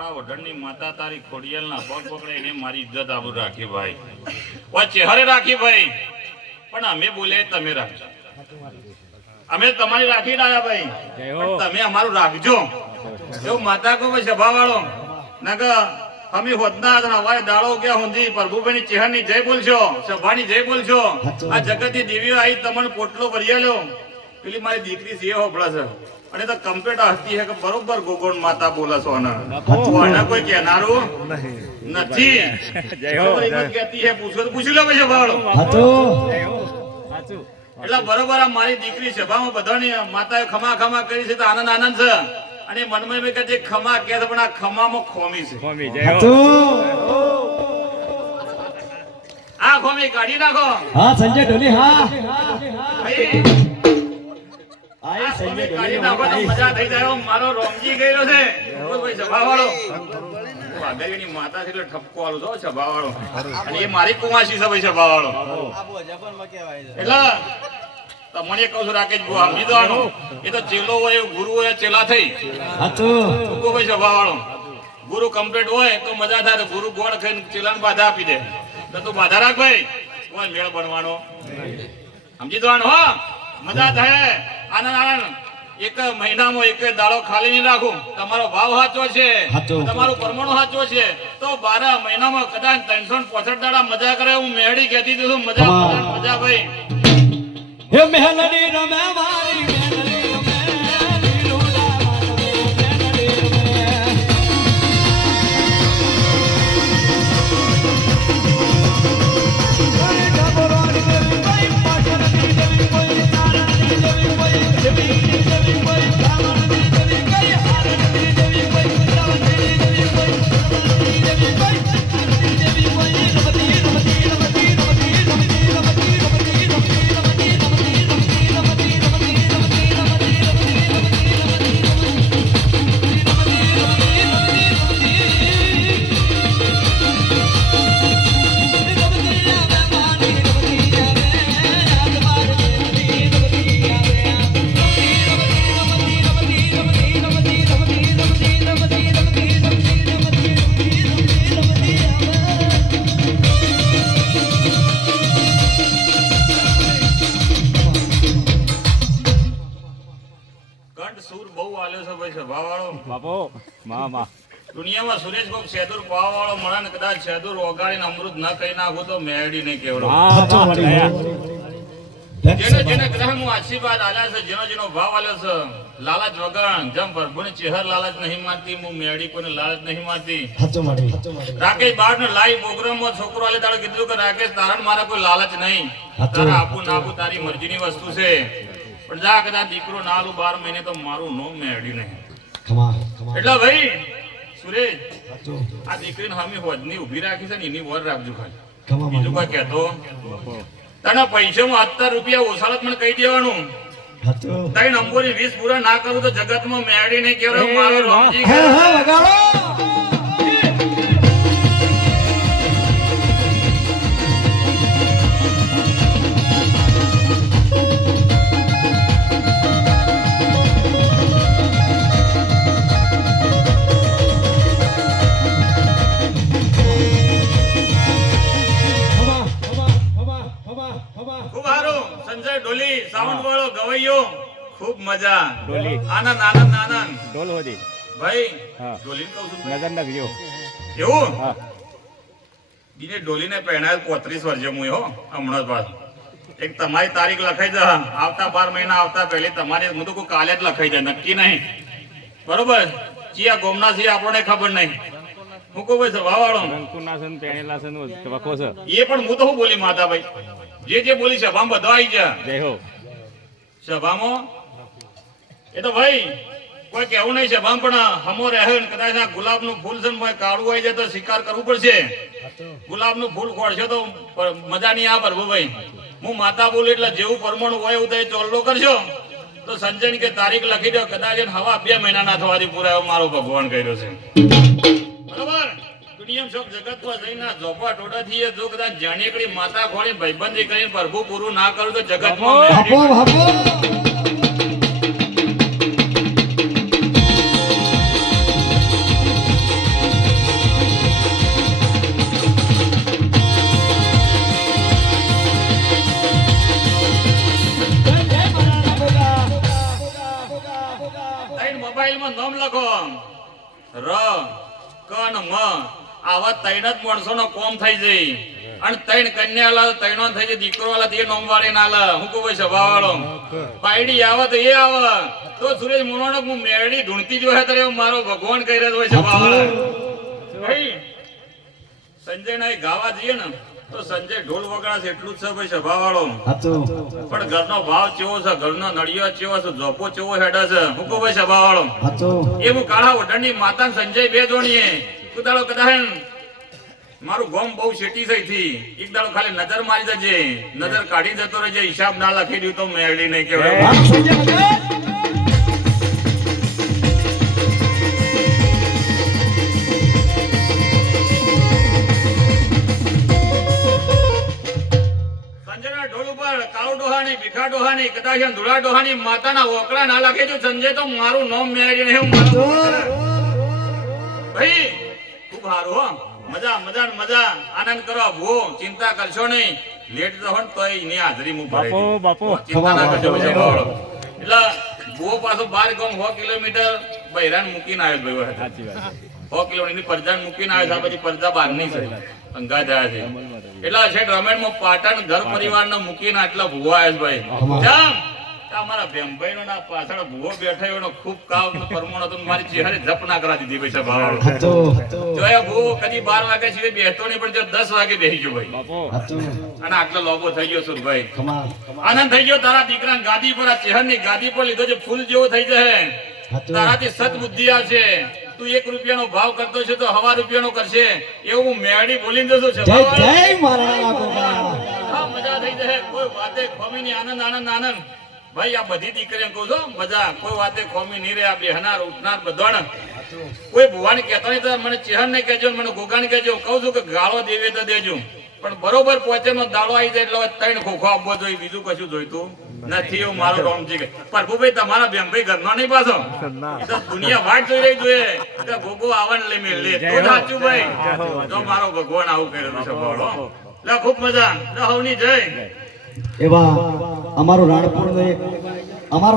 કાળા ઓઢણની માતા તારી ખોડિયાલના પગ પકડીને મારી ઇજ્જત આબરૂ રાખી ભાઈ. વા ચહેરે રાખી ભાઈ. પણ અમે બોલે તમે રાખજો. અમે તમારી રાખી રહ્યા ભાઈ. પણ તમે અમારું રાખજો. એવું માતા કો ભાઈ સભા વાળો નગ અમે હોદના હવાય દાડો ગયા હુંધી પ્રભુભાઈની ચહેરની જય બોલશો, સભાની જય બોલશો. આ જગતની દેવીઓ આવી તમને પોટલો ભરી આલ્યો. પેલી મારી દીકરી છે હોપડા છે અને તો કમ્પ્લીટ હસ્તી છે કે બરોબર ગોગોણ માતા બોલે છો ને કોને કોઈ કહેનારું નથી. કહેતી છે પૂછો તો પૂછી લો પછી ભાડો. એટલે બરોબર આ મારી દીકરી સભામાં બધાની માતાએ ખમા ખમા કરી છે તો આનંદ આનંદ છે. અને મનમાં મેં કહે ખમા કે પણ આ ખમામાં ખોમી છે. આ ખોમી કાઢી નાખો. હા સંજય ઢોલી હા મજા થઈ જાય. મારો રોમજી ગયેલો છે સભા વાળો આગળની માતા છે એટલે ઠપકો વાળો છો સભા વાળો. અને એ મારી કુમાસી છે ભાઈ સભા વાળો. એટલે તમને કહું છું રાકેશ બુ સમજી દેવાનું. એ તો ચેલો હોય ગુરુ હોય ચેલા થઈ ભાઈ સભા વાળો. ગુરુ કમ્પ્લીટ હોય તો મજા થાય. ગુરુ ગોળ ખાઈને ચેલાને બાધા આપી દે તો તું બાધા રાખ ભાઈ. કોઈ મેળ બનવાનો સમજી દેવાનું. હો મજા થાય. આનંદ આનંદ. એક મહિનામાં એક દાડો ખાલી નહીં રાખું. તમારો ભાવ સાચો છે, તમારું પરમાણુ સાચો છે તો 12 મહિનામાં કદાચ 365 દાડા મજા કરે. હું મેળી કહેતી છું મજા મજા ભાઈ. હે મહેલડી રમે મારી મહેલડી રમે લીલુડા મહેલડી રમે ઢબરોની દેવી કોઈ પાટણની દેવી કોઈ તારણની દેવી કોઈ દેવી દેવી કોઈ બ્રાહ્મણની દેવી કોઈ હારણની દેવી કોઈ રાવણની દેવી કોઈ રાવણની દેવી કોઈ ચક્રની દેવી કોઈ રમતી રમતી રમતી રમતી રમતી રમતી દુનિયામાં સુરેશ બાબુ શેદુર પાવા વાળો મળે ને કદાચ શેદુર ઓગાળીને અમૃત ના કહી નાખું તો મેળી નહીં કેવડો. જેને જેને ગ્રહનું આશીર્વાદ આલ્યા છે, જેનો જેનો ભાવ આલ્યો છે, લાલચ વગર જેમ પ્રભુની ચહેર લાલચ નહીં મારતી, હું મેળી કોઈને લાલચ નહીં મારતી. રાકેશ બાર ને લાઈવ પ્રોગ્રામમાં છોકરો આલે તારે કીધું કે રાકેશ તારણ મારા કોઈ લાલચ નહીં, તારા આપું ના આપું તારી મરજીની વસ્તુ છે. પણ જા કદાચ દીકરો ના આલું 12 મહિને તો મારું નો મેળી નહીં. એટલે ભાઈ સુરેશ આ દીકરીને હમી હોદની ઉભી રાખી છે ને એની વર રાખજો ખાલી. બીજું કોઈ કહેતો તને પૈસામાં 17 રૂપિયા ઓછાલત મને કહી દેવાનું. તારી નંબોની 20 પૂરા ના કરું તો જગતમાં મેળી નહીં કેવડાવ મારો રોમજી. સંજય ઢોલી સાઉન્ડ વાળો ગવૈયો ખૂબ મજા. આનંદ આનંદ આનંદ ઢોલ હોદી ભાઈ. ઢોલી કહું છું નજર નાખજો એવું. દીને ઢોલીને પહેણાયેલ 35 વર્ષે હું હો હમણાં બાદ એક તમારી તારીખ લખાઈ દે. આવતા 12 મહિના આવતા પહેલી તમારી હું તો કાલે જ લખાઈ જાય નક્કી નહીં. બરોબર ચિયા ગોમના છે આપણને ખબર નહીં. હું કહું ભાઈ સભા વાળો અંકુનાસન પેણેલાસન વખો છે એ પણ હું તો હું બોલી માતા ભાઈ જે બોલી સભામાં બધા આવી જા. જય હો સભામાં એ તો ભાઈ કોઈ કેવું નહીં સભામાં પણ હમો રહે કદાચ આ ગુલાબનું ફૂલ છે ને કાળું આવી જાય તો શિકાર કરવું પડશે. ગુલાબનું ફૂલ ખોળશે તો મજા નહીં આ પ્રભુ ભાઈ. હું માતા બોલું એટલે જેવું પરમાણુ હોય એવું તો ચોલ્લો કરશો તો સંજય કે તારીખ લખી દો. કદાચ હવા 2 મહિના ના થવાથી પૂરા એવો મારો ભગવાન કર્યો છે. બરોબર દુનિયામાં સૌ જગતમાં જઈને ઝોપા ટોટાથી જો કદાચ જાણીકડી માતા ખોળી ભાઈબંધી કરીને પ્રભુ પૂરું ના કરું તો જગતમાં ફાઇલમાં નામ લખો ર ક અને મ આવા ત્રણ જ માણસોનો કોમ થઈ જાય અને ત્રણ કન્યા આલા ત્રણો થઈ જાય દીકરો આલા તે નોમ વાળી ના આલા હું કોઈ સભા વાળો પાયડી આવે તો એ આવે તો સુરેશ મોનો હું મેરડી ઢૂંઢતી જો હે ત્યારે મારો ભગવાન કહી રહ્યો હોય સભા વાળા ભાઈ સંજય ના ગાવા જઈએ ને તો સંજય ઢોલ વગાડે છે એટલું જ છે ભાઈ સભા વાળો પણ ઘરનો ભાવ કેવો છે ઘરનો નળિયો કેવો છે જોપો કેવો હેડે છે હું કહું ભાઈ સભા વાળો એ હું કાળા ઓઢણની માતા સંજય બે જોણીએ કુદાળો કદાચ મારું ગોમ બહુ શેટી થઈ થી એક દાડો ખાલી નજર મારી જજે નજર કાઢી જતો રહેજે હિસાબ ના લખી દઉં તો મેળી નહીં કેવાય સંજયના ઢોલ ઉપર કાળો ડોહાની ભીખા ડોહાની કદાચ ધુળા ડોહાની માતાના ઓકળા ના લખે જો સંજય તો મારું નામ મેળી નહીં ભાઈ ખૂબ સારું હો મજા મજા મજા આનંદ કરો ભો ચિંતા કરશો નહીં લેટ તો હોન તોય એની હાજરી મુ પડે બાપો ચિંતા ના કરજો એટલે ભો પાછો 12 ગામ 100 કિલોમીટર બૈરાન મૂકીને આવ્યો ભાઈ સાચી વાત 100 કિલોમીટર પરજાન મૂકીને આવ્યો આ બધી પરજા બહાર નહીં છે અંગા જાય છે એટલે છે રમેણમાં પાટણ ઘર પરિવારને મૂકીને આટલા ભૂવા આવ્યા ભાઈ જામ અમારા બેમભાઈનો ના પાછળ ભૂવો બેઠો એનો ખૂબ કાવ પરમોણો તો મારી ચહેરે જપ ના કરા દીધી પૈસા ભાવ જો એ ભૂવો કદી 12 વાગ્યા સુધી બેસતો નહીં પણ જો 10 વાગે બેસી ગયો ભાઈ બાપો અને આટલો લોબો થઈ ગયો સુરભાઈ આનંદ થઈ ગયો તારા દીકરાને ગાદી પર આ ચહેરની ગાદી પર લીધો છે ફૂલ જેવો થઈ જાય તારાથી સદબુદ્ધિ આવશે તું 1 રૂપિયાનો ભાવ કરતો છે તો 1.5 રૂપિયાનો કરશે એવું હું મેડી બોલીને દઉં છું હા મજા થઈ જાય કોઈ વાતે ખોમી ની આનંદ આનંદ આનંદ ભાઈ આ બધી દીકરીઓ કહું છું મજા કોઈ વાતે ખોમી નહીં રે આ બેહનાર ઉઠનાર બધોણ કોઈ ભુવાને કહેતો નહીં તો મને ચેહન ને કહેજો મને ગોગાને કહેજો કહું છું કે ગાળો દેવે તો દેજો પણ બરોબર પોચેનો દાડો આવી જાય એટલે 3 ખોખો આપવો જોઈએ બીજું કશું જોઈતું નથી એવું મારું રોમ છે પ્રભુભાઈ તમારા બેનભાઈ ઘરનો નહીં પાછો એ તો દુનિયા વાટ જોઈ રહી જોઈએ કે ગોગો આવન લે મેળ લે તો સાચું ભાઈ જો મારો ભગવાન આવું કરેલું છે બોલો લે ખૂબ મજા લે હવની જય એવા અમારો રાણપુર અમારો